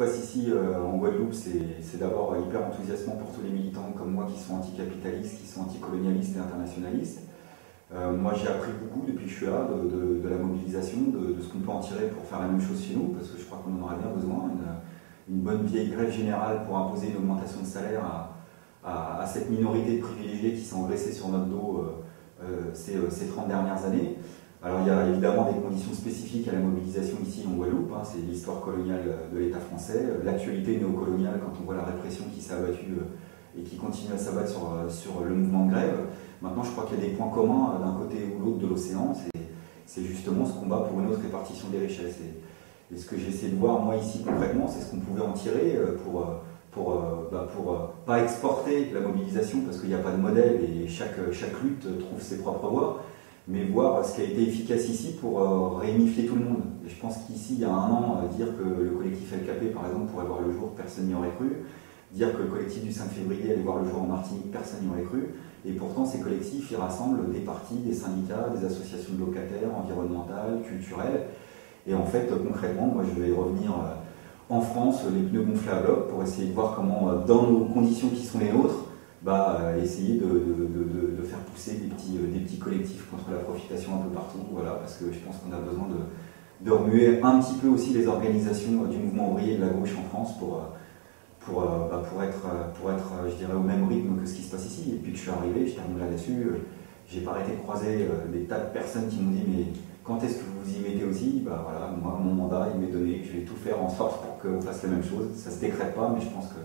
passe ici en Guadeloupe, c'est d'abord hyper enthousiasmant pour tous les militants comme moi qui sont anticapitalistes, qui sont anticolonialistes et internationalistes. Moi j'ai appris beaucoup depuis que je suis là de la mobilisation, de ce qu'on peut en tirer pour faire la même chose chez nous, parce que je crois qu'on en aura bien besoin. Une bonne vieille grève générale pour imposer une augmentation de salaire à cette minorité de privilégiés qui s'est engraissée sur notre dos ces 30 dernières années. Alors il y a évidemment des conditions spécifiques à la mobilisation ici en Guadeloupe, hein, c'est l'histoire coloniale de l'État français, l'actualité néocoloniale quand on voit la répression qui s'est abattue et qui continue à s'abattre sur le mouvement de grève. Maintenant je crois qu'il y a des points communs d'un côté ou l'autre de l'océan, c'est justement ce combat pour une autre répartition des richesses. Et ce que j'essaie de voir moi ici concrètement, c'est ce qu'on pouvait en tirer pour pas exporter la mobilisation parce qu'il n'y a pas de modèle et chaque lutte trouve ses propres voies, mais voir ce qui a été efficace ici pour réunifier tout le monde. Et je pense qu'ici, il y a un an, dire que le collectif LKP, par exemple, pourrait voir le jour, personne n'y aurait cru. Dire que le collectif du 5 février allait voir le jour en Martinique, personne n'y aurait cru. Et pourtant, ces collectifs, ils rassemblent des partis, des syndicats, des associations de locataires, environnementales, culturelles. Et en fait, concrètement, moi, je vais revenir en France, les pneus gonflés à bloc, pour essayer de voir comment, dans nos conditions qui sont les nôtres, essayer de faire pousser des petits collectifs contre la profitation un peu partout, voilà, parce que je pense qu'on a besoin de remuer un petit peu aussi les organisations du mouvement ouvrier de la gauche en France pour être, je dirais, au même rythme que ce qui se passe ici. Et puis que je suis arrivé, je termine là-dessus, j'ai pas arrêté de croiser des tas de personnes qui m'ont dit mais quand est-ce que vous vous y mettez aussi? Voilà, moi mon mandat il m'est donné, je vais tout faire en sorte pour qu'on fasse la même chose. Ça se décrète pas, mais je pense que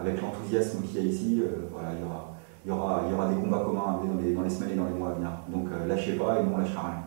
avec l'enthousiasme qu'il y a ici, voilà, il y aura des combats communs à mener dans les semaines et dans les mois à venir. Donc lâchez pas et nous on lâchera rien.